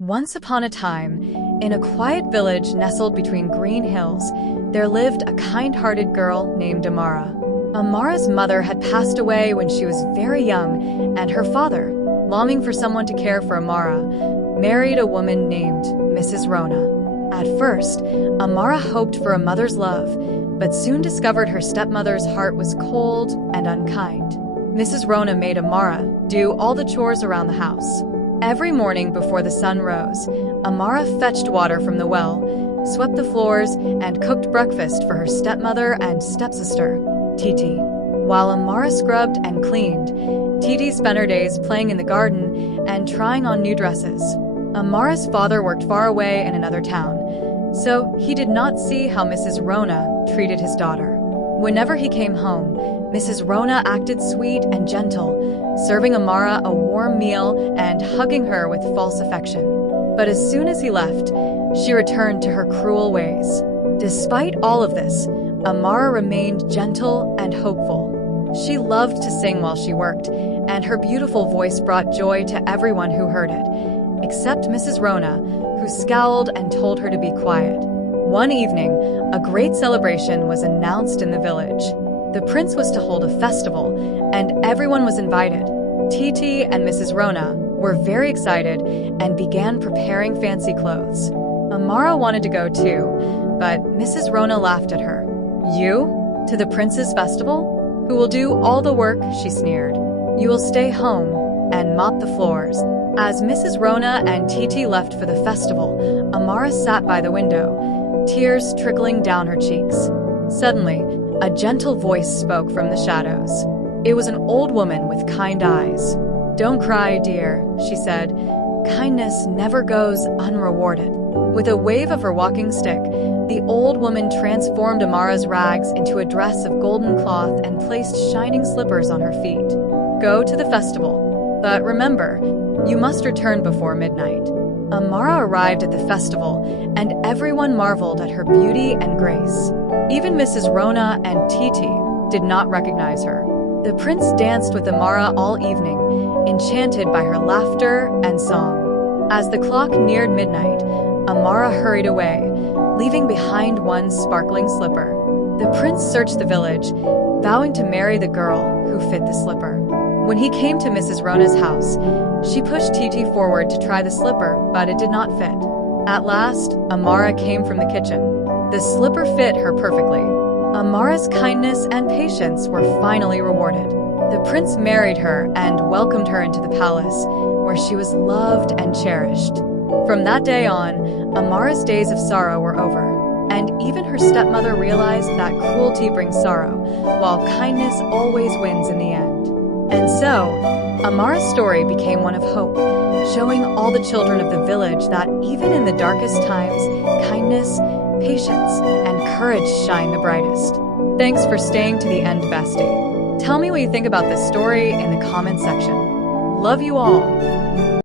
Once upon a time, in a quiet village nestled between green hills, there lived a kind-hearted girl named Amara. Amara's mother had passed away when she was very young, and her father, longing for someone to care for Amara, married a woman named Mrs. Rona. At first, Amara hoped for a mother's love, but soon discovered her stepmother's heart was cold and unkind. Mrs. Rona made Amara do all the chores around the house. Every morning before the sun rose, Amara fetched water from the well, swept the floors, and cooked breakfast for her stepmother and stepsister, Titi. While Amara scrubbed and cleaned, Titi spent her days playing in the garden and trying on new dresses. Amara's father worked far away in another town, so he did not see how Mrs. Rona treated his daughter. Whenever he came home, Mrs. Rona acted sweet and gentle, serving Amara a warm meal and hugging her with false affection. But as soon as he left, she returned to her cruel ways. Despite all of this, Amara remained gentle and hopeful. She loved to sing while she worked, and her beautiful voice brought joy to everyone who heard it, except Mrs. Rona, who scowled and told her to be quiet. One evening, a great celebration was announced in the village. The prince was to hold a festival, and everyone was invited. Titi and Mrs. Rona were very excited and began preparing fancy clothes. Amara wanted to go too, but Mrs. Rona laughed at her. "You? To the prince's festival? Who will do all the work?" she sneered. "You will stay home and mop the floors." As Mrs. Rona and Titi left for the festival, Amara sat by the window, tears trickling down her cheeks. Suddenly, a gentle voice spoke from the shadows. It was an old woman with kind eyes. "Don't cry, dear," she said. "Kindness never goes unrewarded." With a wave of her walking stick, the old woman transformed Amara's rags into a dress of golden cloth and placed shining slippers on her feet. "Go to the festival, but remember, you must return before midnight." Amara arrived at the festival, and everyone marveled at her beauty and grace. Even Mrs. Rona and Titi did not recognize her. The prince danced with Amara all evening, enchanted by her laughter and song. As the clock neared midnight, Amara hurried away, leaving behind one sparkling slipper. The prince searched the village, vowing to marry the girl who fit the slipper. When he came to Mrs. Rona's house, she pushed Titi forward to try the slipper, but it did not fit. At last, Amara came from the kitchen. The slipper fit her perfectly. Amara's kindness and patience were finally rewarded. The prince married her and welcomed her into the palace, where she was loved and cherished. From that day on, Amara's days of sorrow were over, and even her stepmother realized that cruelty brings sorrow, while kindness always wins in the end. And so, Amara's story became one of hope, showing all the children of the village that even in the darkest times, kindness, patience, and courage shine the brightest. Thanks for staying to the end, bestie. Tell me what you think about this story in the comment section. Love you all.